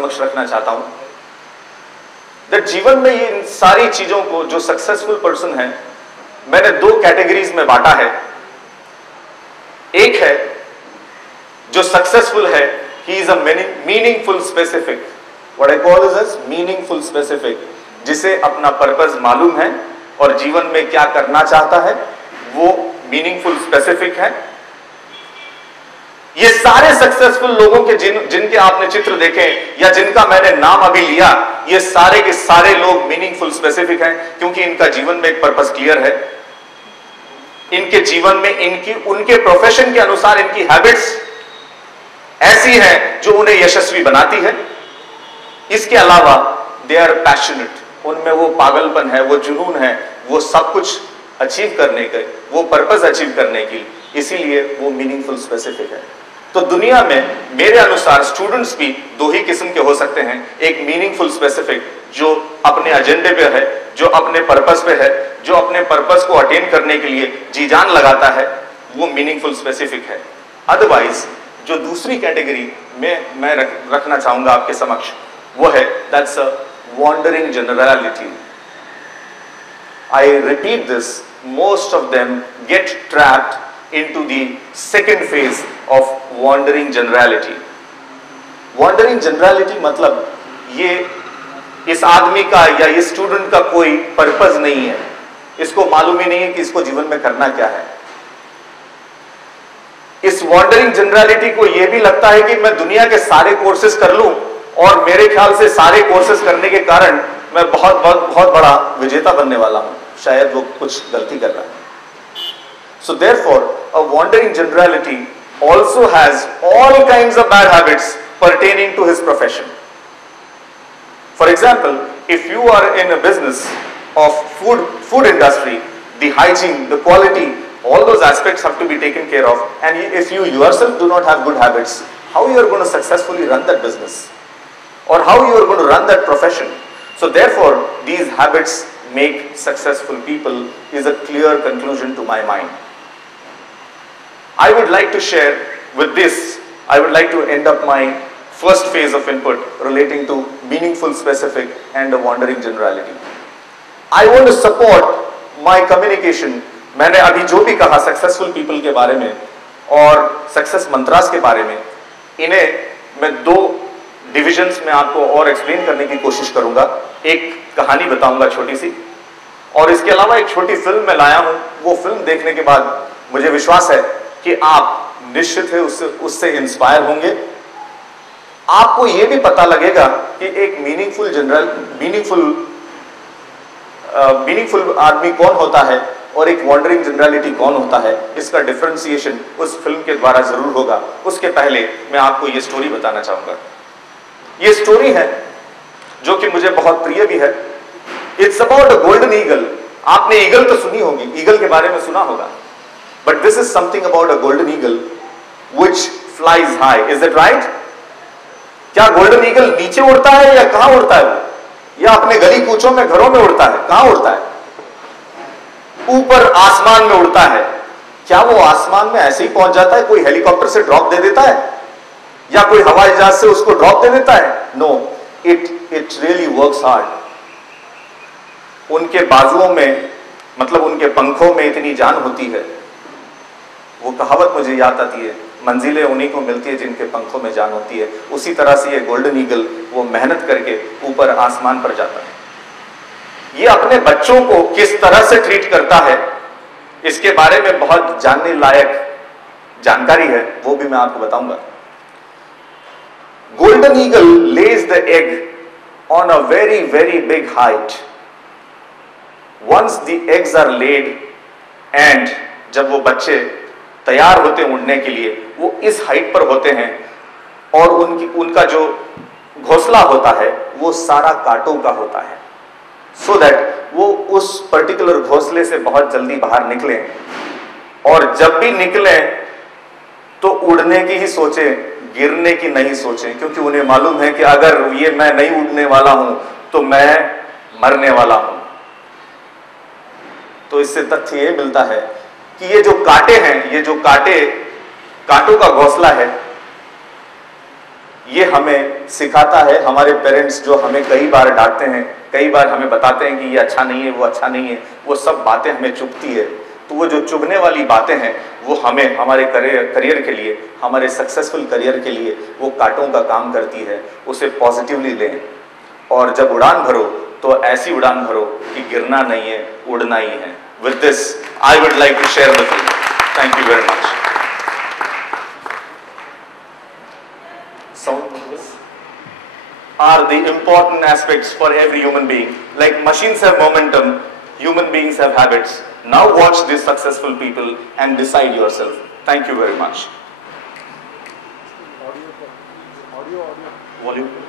समक्ष रखना चाहता हूं दैट जीवन में ये इन सारी चीजों को, जो सक्सेसफुल पर्सन है, मैंने दो कैटेगरीज में बांटा है। एक है जो सक्सेसफुल है, he is a meaningful specific, what I call is as meaningful specific, जिसे अपना पर्पस मालूम है और जीवन में क्या करना चाहता है वो मीनिंगफुल स्पेसिफिक है। ये सारे सक्सेसफुल लोगों के जिनके आपने चित्र देखे या जिनका मैंने नाम अभी लिया, ये सारे के सारे लोग मीनिंगफुल स्पेसिफिक हैं, क्योंकि इनका जीवन में एक पर्पस क्लियर है। इनके जीवन में उनके प्रोफेशन के अनुसार इनकी हैबिट्स ऐसी हैं जो उन्हें यशस्वी बनाती है। इसके अलावा दे आर पैशनेट, उनमें वो पागलपन है, वो जुनून है, वो सब कुछ अचीव करने के, वो पर्पस अचीव करने की, इसीलिए वो मीनिंगफुल स्पेसिफिक है। तो दुनिया में मेरे अनुसार स्टूडेंट्स भी दो ही किस्म के हो सकते हैं, एक मीनिंगफुल स्पेसिफिक जो अपने एजेंडे पे है, जो अपने पर्पस पे है, जो अपने पर्पस को अटेन करने के लिए जी जान लगाता है, वो मीनिंगफुल स्पेसिफिक है। अदरवाइज जो दूसरी कैटेगरी में मैं रखना चाहूंगा आपके समक्ष, वो है that's a wandering generality. I repeat this, most of them get trapped into the second phase of wandering generality. Wandering generality मतलब ये इस आदमी का या इस स्टूडेंट का कोई पर्पस नहीं है, इसको मालूम ही नहीं है कि इसको जीवन में करना क्या है। इस वॉन्डरिंग जनरलिटी को यह भी लगता है कि मैं दुनिया के सारे कोर्सेज कर लूं और मेरे ख्याल से सारे कोर्सेज करने के कारण मैं बहुत बड़ा विजेता बनने वाला हूं। शायद वो कुछ गलती कर रहा है। So therefore, a wandering generality also has all kinds of bad habits pertaining to his profession. For example, if you are in a business of food industry, the hygiene, the quality, all those aspects have to be taken care of. And if you yourself do not have good habits, how you are going to successfully run that business, or how you are going to run that profession? So therefore, these habits make successful people is a clear conclusion to my mind. I would like to share with this, I would like to end up my first phase of input relating to meaningful specific and a wandering generality. I want to support my communication. मैंने अभी जो भी कहा successful people के बारे में और success mantras के बारे में, इन्हें मैं दो डिविजन्स में आपको और एक्सप्लेन करने की कोशिश करूंगा। एक कहानी बताऊंगा छोटी सी, और इसके अलावा एक छोटी फिल्म मैं लाया हूं। वो फिल्म देखने के बाद मुझे विश्वास है कि आप निश्चित है उससे इंस्पायर होंगे। आपको यह भी पता लगेगा कि एक मीनिंगफुल आदमी कौन होता है और एक वॉन्डरिंग जनरलिटी कौन होता है। इसका डिफरेंशिएशन उस फिल्म के द्वारा जरूर होगा। उसके पहले मैं आपको यह स्टोरी बताना चाहूंगा। यह स्टोरी है जो कि मुझे बहुत प्रिय भी है। It's about a golden eagle. आपने ईगल तो सुनी होगी, ईगल के बारे में सुना होगा, but this is something about a golden eagle which flies high. Is it right? क्या गोल्डन ईगल नीचे उड़ता है या कहां उड़ता है? या अपने गली कूचों में, घरों में उड़ता है? कहां उड़ता है? ऊपर आसमान में उड़ता है। क्या वो आसमान में ऐसे ही पहुंच जाता है? कोई हेलीकॉप्टर से ड्रॉप दे देता है या कोई हवाई जहाज से उसको ड्रॉप दे देता है? No, it really works hard. उनके बाजुओं में, मतलब उनके पंखों में इतनी जान होती है। वो कहावत मुझे याद आती है, मंजिलें उन्हीं को मिलती है जिनके पंखों में जान होती है। उसी तरह से ये गोल्डन ईगल वो मेहनत करके ऊपर आसमान पर जाता है। ये अपने बच्चों को किस तरह से ट्रीट करता है, इसके बारे में बहुत जानने लायक जानकारी है, वो भी मैं आपको बताऊंगा। Golden eagle lays the egg on a very very big height. Once the eggs are laid and जब वो बच्चे तैयार होते हैं उड़ने के लिए, वो इस हाइट पर होते हैं और उनका जो घोंसला होता है वो सारा कांटों का होता है, सो दैट वो उस पर्टिकुलर घोंसले से बहुत जल्दी बाहर निकले, और जब भी निकले तो उड़ने की ही सोचे, गिरने की नहीं सोचे, क्योंकि उन्हें मालूम है कि अगर ये मैं नहीं उड़ने वाला हूं तो मैं मरने वाला हूं। तो इससे तथ्य ये मिलता है कि ये जो कांटे हैं, ये जो कांटों का घोंसला है, ये हमें सिखाता है। हमारे पेरेंट्स जो हमें कई बार डांटते हैं, कई बार हमें बताते हैं कि ये अच्छा नहीं है, वो अच्छा नहीं है, वो सब बातें हमें चुभती है। तो वो जो चुभने वाली बातें हैं वो हमें हमारे करियर के लिए, हमारे सक्सेसफुल करियर के लिए वो कांटों का काम करती है। उसे पॉजिटिवली लें और जब उड़ान भरो तो ऐसी उड़ान भरो कि गिरना नहीं है, उड़ना ही है। With this I would like to share with you. Thank you very much. Are the important aspects for every human being. Like machines have momentum, human beings have habits. Now watch these successful people and decide yourself. Thank you very much. Audio. Volume.